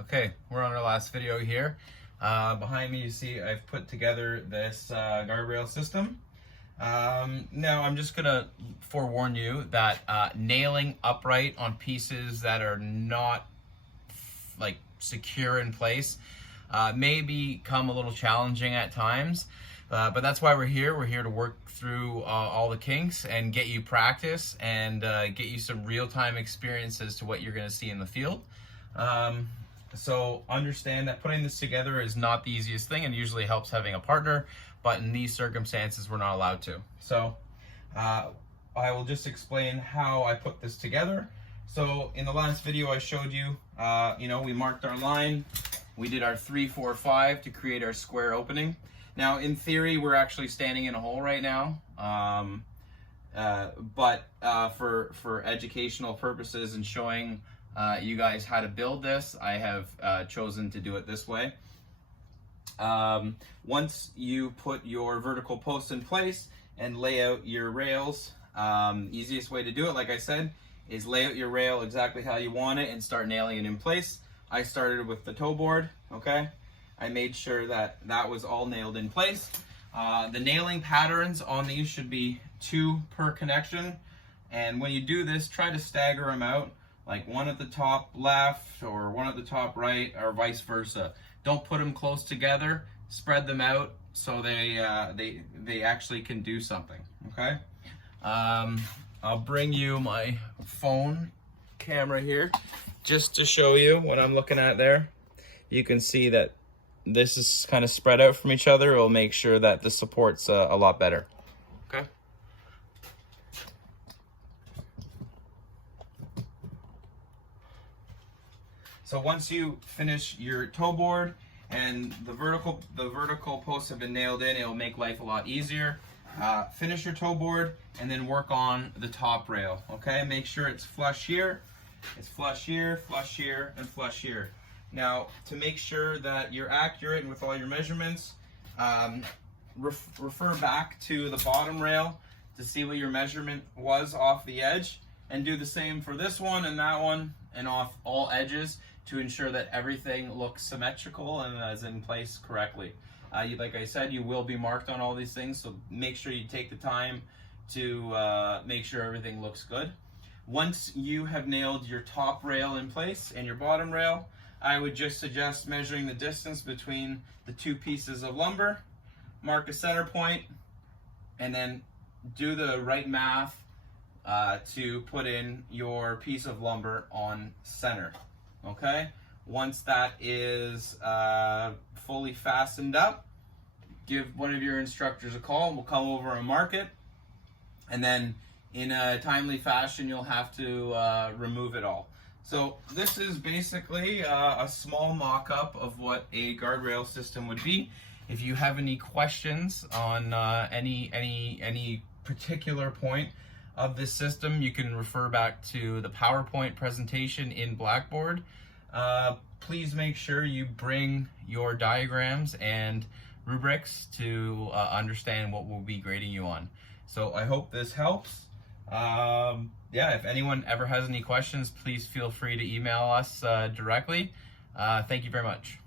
Okay, we're on our last video here. Behind me you see I've put together this guardrail system. Now I'm just gonna forewarn you that nailing upright on pieces that are not like secure in place may become a little challenging at times. But that's why we're here. We're here to work through all the kinks and get you practice and get you some real-time experiences to what you're gonna see in the field. So understand that putting this together is not the easiest thing, and usually helps having a partner, but in these circumstances we're not allowed to. So I will just explain how I put this together. So in the last video I showed you, we marked our line, we did our 3, 4, 5 to create our square opening. Now in theory we're actually standing in a hole right now, but for educational purposes and showing you guys how to build this, I have chosen to do it this way. Once you put your vertical posts in place and lay out your rails, easiest way to do it, like I said, is lay out your rail exactly how you want it and start nailing it in place. I started with the toe board, okay? I made sure that that was all nailed in place. The nailing patterns on these should be 2 per connection, and when you do this, try to stagger them out, like one at the top left or one at the top right, or vice versa. Don't put them close together, spread them out so they actually can do something, okay? I'll bring you my phone camera here just to show you what I'm looking at there. You can see that this is kind of spread out from each other. It will make sure that the support's a lot better, okay? So once you finish your toe board and the vertical posts have been nailed in, it'll make life a lot easier. Finish your toe board and then work on the top rail, okay? Make sure it's flush here, it's flush here, flush here, and flush here. Now, to make sure that you're accurate with all your measurements, refer back to the bottom rail to see what your measurement was off the edge, and do the same for this one and that one and off all edges to ensure that everything looks symmetrical and is in place correctly. Like I said, you will be marked on all these things, so make sure you take the time to make sure everything looks good. Once you have nailed your top rail in place and your bottom rail, I would just suggest measuring the distance between the 2 pieces of lumber, mark a center point, and then do the right math to put in your piece of lumber on center, okay? Once that is fully fastened up, give one of your instructors a call and we'll come over and mark it, and then in a timely fashion you'll have to remove it all. So this is basically a small mock-up of what a guardrail system would be. If you have any questions on any particular point of this system, you can refer back to the PowerPoint presentation in Blackboard. Please make sure you bring your diagrams and rubrics to understand what we'll be grading you on. So I hope this helps. Yeah, if anyone ever has any questions, please feel free to email us directly. Thank you very much.